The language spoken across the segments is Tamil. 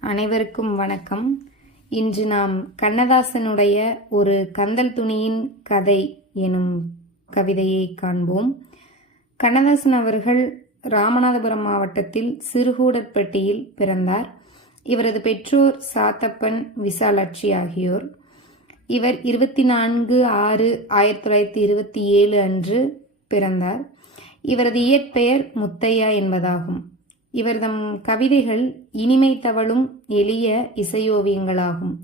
அனைவருக்கும் வணக்கம். இன்று நாம் கண்ணதாசனுடைய ஒரு கந்தல் துணியின் கதை எனும் கவிதையை காண்போம். கண்ணதாசன் அவர்கள் ராமநாதபுரம் மாவட்டத்தில் சிறுகூடற்பட்டியில் பிறந்தார். இவரது பெற்றோர் சாத்தப்பன் விசாலாட்சி ஆகியோர். இவர் இருபத்தி நான்கு ஆறு ஆயிரத்தி தொள்ளாயிரத்தி இருபத்தி ஏழு அன்று பிறந்தார். இவரது இயற்பெயர் முத்தையா என்பதாகும். இவர்தம் கவிதைகள் இனிமை தவழும் எளிய இசையோவியங்களாகும்.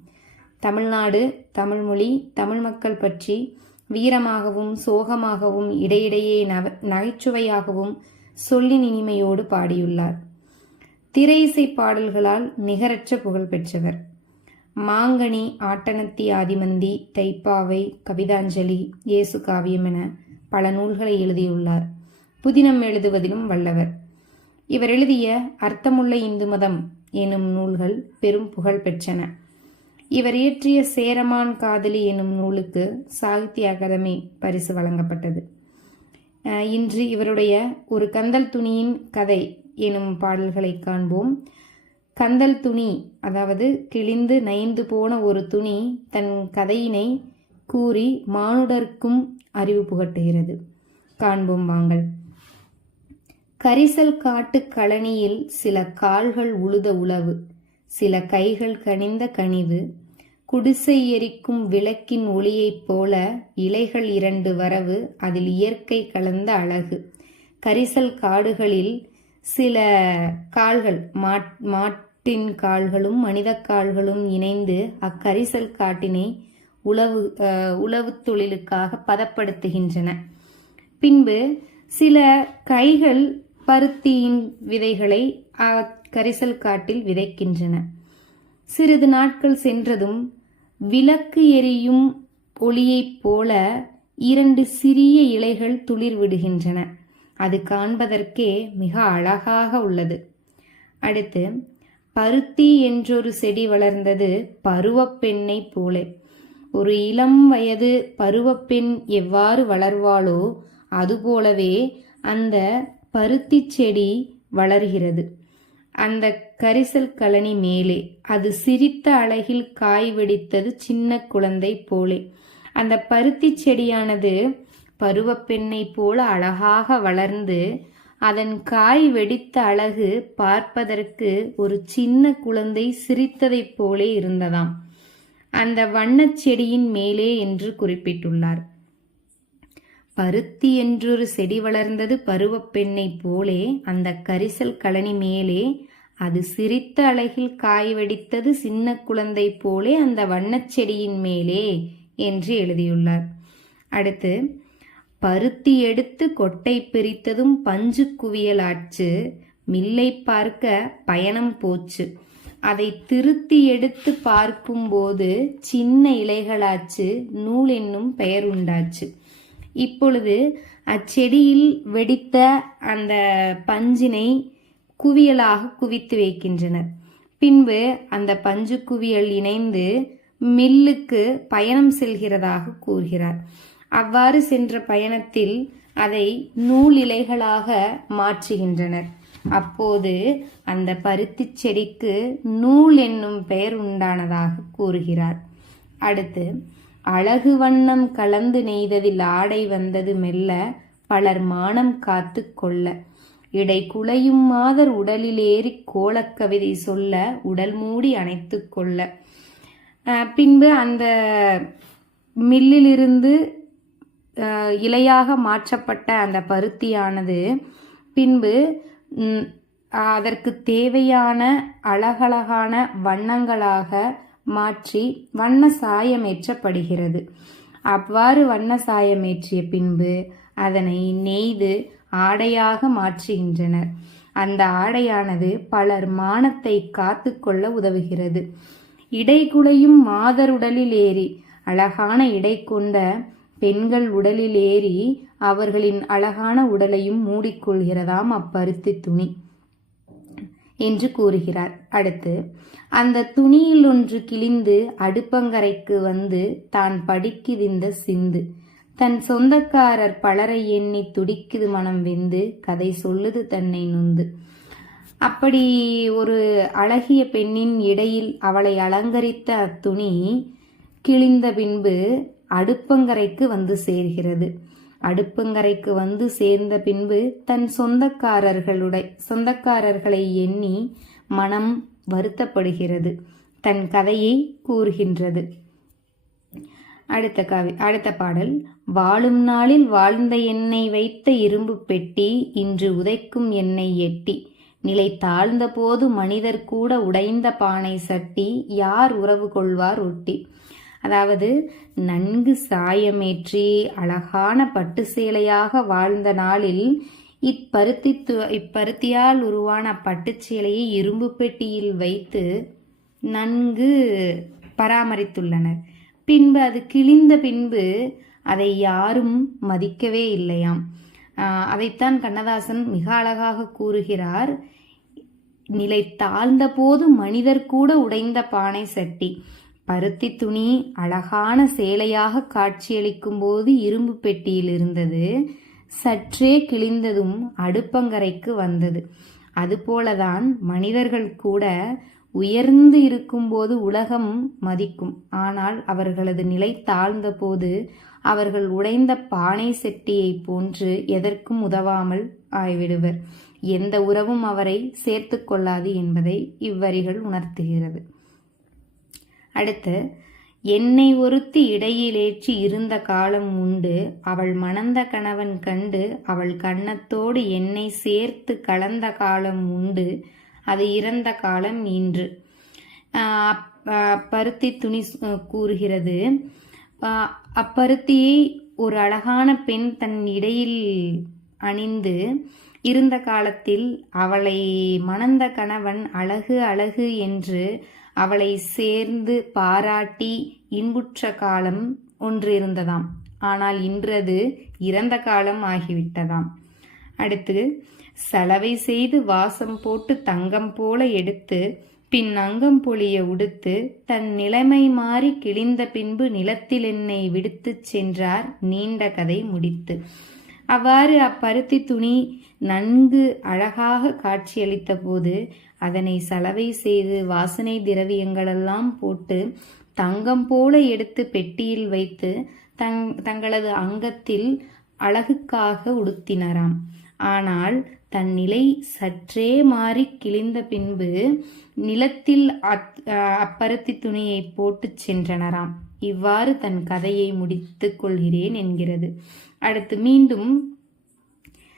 தமிழ்நாடு தமிழ்மொழி தமிழ் மக்கள் பற்றி வீரமாகவும் சோகமாகவும் இடையிடையே நவ நகைச்சுவையாகவும் சொல்லின் இனிமையோடு பாடியுள்ளார். திரை இசை பாடல்களால் நிகரற்ற புகழ் பெற்றவர். மாங்கனி ஆட்டனத்தி ஆதிமந்தி தைப்பாவை கவிதாஞ்சலி இயேசு காவியம் என பல நூல்களை எழுதியுள்ளார். புதினம் எழுதுவதிலும் வல்லவர். இவர் எழுதிய அர்த்தமுள்ள இந்து மதம் எனும் நூல்கள் பெரும் புகழ் பெற்றன. இவர் இயற்றிய சேரமான் காதலி எனும் நூலுக்கு சாகித்ய அகாதமி பரிசு வழங்கப்பட்டது. இன்று இவருடைய ஒரு கந்தல் துணியின் கதை எனும் பாடல்களை காண்போம். கந்தல் துணி அதாவது கிழிந்து நைந்து போன ஒரு துணி தன் கதையினை கூறி மானுடர்க்கும் அறிவு புகட்டுகிறது. காண்போம் வாங்கள். கரிசல் காட்டு கழனியில் சில கால்கள் உழுத உளவு சில கைகள் கனிந்த கனிவு குடிசை எரிக்கும் விளக்கின் ஒளியைப் போல இலைகள் இரண்டு வரவு அதில் இயற்கை கலந்த அழகு. கரிசல் காடுகளில் சில கால்கள் மாட் மாட்டின் கால்களும் மனித கால்களும் இணைந்து அக்கரிசல் காட்டினை உழவு அஹ், தொழிலுக்காக பதப்படுத்துகின்றன. பின்பு சில கைகள் பருத்தியின் விதைகளை கரிசல் காட்டில் விதைக்கின்றன. சிறிது நாட்கள் சென்றதும் விளக்கு எரியும் ஒளியைப் போல இரண்டு சிறிய இலைகள் துளிர் விடுகின்றன. அது காண்பதற்கே மிக அழகாக உள்ளது. அடுத்து பருத்தி என்றொரு செடி வளர்ந்தது பருவப்பெண்ணை போலே. ஒரு இளம் வயது பருவப்பெண் எவ்வாறு வளர்வாளோ அதுபோலவே அந்த பருத்தி செடி வளர்கிறது. அந்த கரிசல் கழனி மேலே அது சிரித்த அழகில் காய் வெடித்தது சின்ன குழந்தை போலே. அந்த பருத்தி செடியானது பருவப்பெண்ணை போல அழகாக வளர்ந்து அதன் காய் வெடித்த அழகு பார்ப்பதற்கு ஒரு சின்ன குழந்தை சிரித்ததைப் போலே இருந்ததாம். அந்த வண்ணச் செடியின் மேலே என்று குறிப்பிட்டுள்ளார். பருத்தி என்றொரு செடி வளர்ந்தது பருவப்பெண்ணைப் போலே அந்த கரிசல் கழனி மேலே. அது சிரித்த அழகில் காய் வெடித்தது சின்ன குழந்தை போலே அந்த வண்ணச் செடியின் மேலே என்று எழுதியுள்ளார். அடுத்து பருத்தி எடுத்து கொட்டை பிரித்ததும் பஞ்சு குவியல் ஆச்சு. மில்லை பார்க்க பயணம் போச்சு. அதை திருத்தி எடுத்து பார்க்கும்போது சின்ன இலைகளாச்சு. நூல் என்னும் பெயர் உண்டாச்சு. இப்பொழுது அச்செடியில் வெடித்த அந்த பஞ்சினை குவியலாக குவித்து வைக்கின்றனர். பின்பு அந்த பஞ்சு குவியல் இணைந்து மில்லுக்கு பயணம் செல்கிறதாக கூறுகிறார். அவ்வாறு சென்ற பயணத்தில் அதை நூல் இலைகளாக மாற்றுகின்றனர். அப்போது அந்த பருத்திச் செடிக்கு நூல் என்னும் பெயர் உண்டானதாக கூறுகிறார். அடுத்து அழகு வண்ணம் கலந்து நெய்ததில் ஆடை வந்தது மெல்ல பலர் மானம் காத்து கொள்ள. இடை குலையும் மாதர் உடலிலேறி கோலக்கவிதை சொல்ல உடல் மூடி அணைத்து கொள்ள. பின்பு அந்த மில்லிலிருந்து இலையாக மாற்றப்பட்ட அந்த பருத்தியானது பின்பு அதற்கு தேவையான அழகழகான வண்ணங்களாக மாற்றி வண்ண சாயமேற்றப்படுகிறது அவ்வாறு வண்ண சாயமேற்றிய பின்பு அதனை நெய்து ஆடையாக மாற்றுகின்றனர். அந்த ஆடையானது பலர் மானத்தை காத்து கொள்ள உதவுகிறது. இடைக்குலையும் மாதருடலில் ஏறி அழகான இடை கொண்ட பெண்கள் உடலில் ஏறி அவர்களின் அழகான உடலையும் மூடிக்கொள்கிறதாம் அப்பருத்தி துணி. என்று கூறுகிறார். அடுத்து அந்த துணியில் ஒன்று கிழிந்து அடுப்பங்கரைக்கு வந்து தான் படிக்குதிந்த சிந்து தன் சொந்தக்காரர் பலரை எண்ணி துடிக்குது மனம் வெந்து கதை சொல்லுது தன்னை நொந்து. அப்படி ஒரு அழகிய பெண்ணின் இடையில் அவளை அலங்கரித்த அத்துணி கிழிந்த பின்பு அடுப்பங்கரைக்கு வந்து சேர்கிறது. அடுப்பங்கரைக்கு வந்து சேர்ந்த பின்பு தன் சொந்தக்காரர்களுடைய சொந்தக்காரர்களை எண்ணி மனம் வருத்தப்படுகிறது. தன் கதையை கூறுகின்றது. அடுத்த கவி அடுத்த பாடல். வாழும் நாளில் வாழ்ந்த எண்ணெய் வைத்த இரும்பு பெட்டி இன்று உதைக்கும் எண்ணெய் எட்டி. நிலை தாழ்ந்த போது மனிதர் கூட உடைந்த பானை சட்டி யார் உறவு கொள்வார் ஒட்டி. அதாவது நன்கு சாயமேற்றி அழகான பட்டு சேலையாக வாழ்ந்த நாளில் இப்பருத்தி து- இப்பருத்தியால் உருவான பட்டுச் சேலையை இரும்பு பெட்டியில் வைத்து நன்கு பராமரித்துள்ளனர். பின்பு அது கிழிந்த பின்பு அதை யாரும் மதிக்கவே இல்லையாம். அதைத்தான் கண்ணதாசன் மிக அழகாக கூறுகிறார். நிலை தாழ்ந்த போது மனிதர் கூட உடைந்த பானை சட்டி. பருத்தி துணி அழகான சேலையாக காட்சியளிக்கும் போது இரும்பு பெட்டியில் இருந்தது. சற்றே கிழிந்ததும் அடுப்பங்கரைக்கு வந்தது. அதுபோலதான் மனிதர்கள் கூட உயர்ந்து இருக்கும்போது உலகம் மதிக்கும். ஆனால் அவர்களது நிலை தாழ்ந்த போது அவர்கள் உடைந்த பானை செட்டியைப் போன்று எதற்கும் உதவாமல் ஆய்விடுவர். எந்த உறவும் அவரை சேர்த்து கொள்ளாது என்பதை இவ்வரிகள் உணர்த்துகிறது. அடுத்து என்னை ஒருத்தி இடையிலேற்றி இருந்த காலம் உண்டு. அவள் மணந்த கணவன் கண்டு அவள் கன்னத்தோடு என்னை சேர்த்து கலந்த காலம் உண்டு. அது இறந்த காலம் இன்று. அப்பருத்தி பருத்தி துணி கூறுகிறது. அப்பருத்தியை ஒரு அழகான பெண் தன் இடையில் அணிந்து இருந்த காலத்தில் அவளை மணந்த கணவன் அழகு அழகு என்று அவளை சேர்ந்து பாராட்டி இன்புற்ற காலம் ஒன்று இருந்ததாம் ஆனால் இன்றது இறந்த காலம் ஆகிவிட்டதாம். அடுத்து சலவை செய்து வாசம் போட்டு தங்கம் போல எடுத்து பின் அங்கம் பொழிய உடுத்து தன் நிலைமை மாறி கிழிந்த பின்பு நிலத்தில் என்னை விடுத்துச் சென்றார் நீண்ட கதை முடித்து. அவ்வாறு அப்பருத்தி துணி நன்கு அழகாக காட்சியளித்த போது அதனை சலவை செய்து வாசனை திரவியங்களெல்லாம் போட்டு தங்கம் போல எடுத்து பெட்டியில் வைத்து தங் தங்களது அங்கத்தில் அழகுக்காக உடுத்தினராம். ஆனால் தன் நிலை சற்றே மாறி கிழிந்த பின்பு நிலத்தில் அப்பருத்தி துணியை போட்டுச் சென்றனராம். இவ்வாறு தன் கதையை முடித்து கொள்கிறேன் என்கிறது. அடுத்து மீண்டும்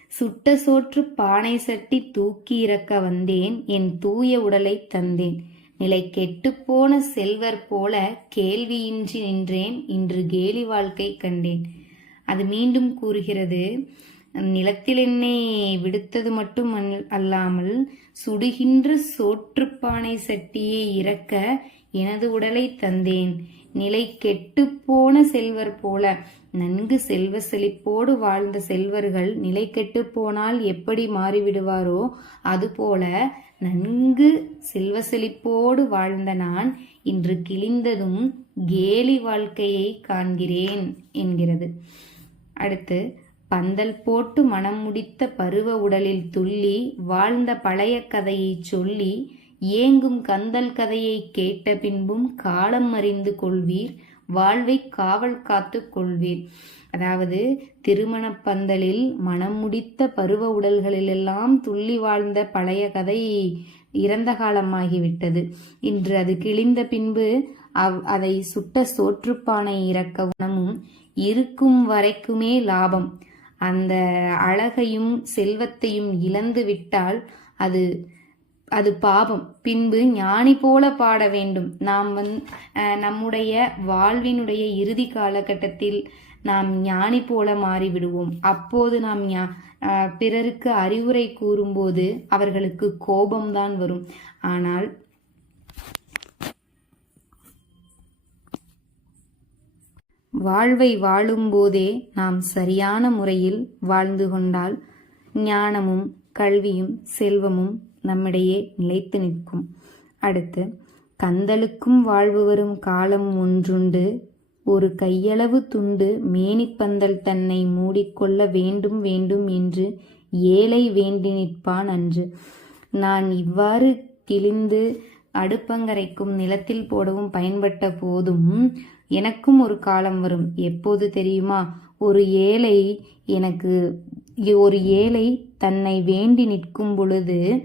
சுட்ட சோற்று பானை சட்டி தூக்கி இறக்க வந்தேன் என் தூய உடலை தந்தேன். நிலை கெட்டுப்போன செல்வர் போல கேள்வியின்றி நின்றேன் இன்று கேலி வாழ்க்கை கண்டேன். அது மீண்டும் கூறுகிறது நிலத்தில் என்னை விடுத்தது மட்டும் அல்- அல்லாமல் சுடுகின்ற சோற்றுப்பானை சட்டியை இறக்க எனது உடலை தந்தேன். நிலை கெட்டுப்போன செல்வர் போல. நன்கு செல்வ செழிப்போடு வாழ்ந்த செல்வர்கள் நிலை கெட்டு போனால் எப்படி மாறிவிடுவாரோ அதுபோல நன்கு செல்வ செழிப்போடு வாழ்ந்த நான் இன்று கிழிந்ததும் கேலி வாழ்க்கையை காண்கிறேன் என்கிறது. அடுத்து பந்தல் போட்டு மனம் முடித்த பருவ உடலில் துள்ளி வாழ்ந்த பழைய கதையைச் சொல்லி ஏங்கும் கந்தல் கதையை கேட்ட பின்பும் காலம் அறிந்து கொள்வீர் வாழ்வை காவல் காத்து கொள்வீர். அதாவது திருமணப் பந்தலில் மனம் முடித்த பருவ உடல்களிலெல்லாம் துள்ளி வாழ்ந்த பழைய கதை இறந்த காலமாகிவிட்டது. இன்று அது கிழிந்த பின்பு அவ் அதை சுட்ட சோற்றுப்பானை இறக்க உணமும் இருக்கும் வரைக்குமே லாபம். அந்த அழகையும் செல்வத்தையும் இழந்து விட்டால் அது அது பாவம். பின்பு ஞானி போல பாட வேண்டும். நாம் வந் நம்முடைய வாழ்வினுடைய இறுதி காலகட்டத்தில் நாம் ஞானி போல மாறிவிடுவோம். அப்போது நாம் ஞா- பிறருக்கு அறிவுரை கூறும்போது அவர்களுக்கு கோபம்தான் வரும். ஆனால் வாழ்வை வாழும்போதே நாம் சரியான முறையில் வாழ்ந்து கொண்டால் ஞானமும் கல்வியும் செல்வமும் நம்மிடையே நிலைத்து நிற்கும். அடுத்து கந்தலுக்கும் வாழ்வு வரும் காலம் ஒன்றுண்டு ஒரு கையளவு துண்டு மேனிப்பந்தல் தன்னை மூடிக்கொள்ள வேண்டும் வேண்டும் என்று ஏழை வேண்டி நிற்பான் அன்று. நான் இவ்வாறு கிழிந்து அடுப்பங்கரைக்கும் நிலத்தில் போடவும் பயன்பட்ட போதும் எனக்கும் ஒரு காலம் வரும். எப்போது தெரியுமா? ஒரு ஏழை எனக்கு ஒரு ஏழை தன்னை வேண்டி நிற்கும் பொழுது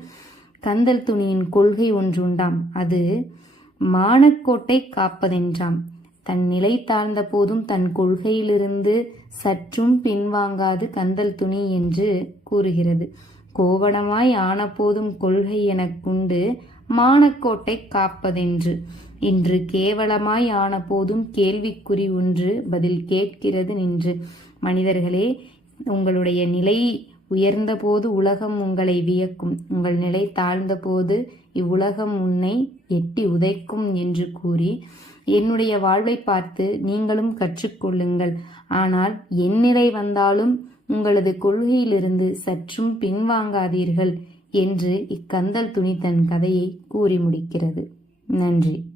கந்தல் துணியின் கொள்கை ஒன்றுண்டாம். அது மானக்கோட்டை காப்பதென்றாம். தன் நிலை தாழ்ந்த போதும் தன் கொள்கையிலிருந்து சற்றும் பின்வாங்காது கந்தல் துணி என்று கூறுகிறது. கோவணமாய் ஆனபோதும் கொள்கை எனக்குண்டு மானக்கோட்டை காப்பதென்று. இன்று கேவலமாய் ஆன போதும் கேள்விக்குறி ஒன்று பதில் கேட்கிறது நின்று. மனிதர்களே உங்களுடைய நிலை உயர்ந்தபோது உலகம் உங்களை வியக்கும். உங்கள் நிலை தாழ்ந்தபோது இவ்வுலகம் உன்னை எட்டி உதைக்கும் என்று கூறி என்னுடைய வாழ்வை பார்த்து நீங்களும் கற்றுக்கொள்ளுங்கள். ஆனால் என் நிலை வந்தாலும் உங்களது கொள்கையிலிருந்து சற்றும் பின்வாங்காதீர்கள் என்று இக்கந்தல் துணி தன் கதையை கூறி முடிக்கிறது. நன்றி.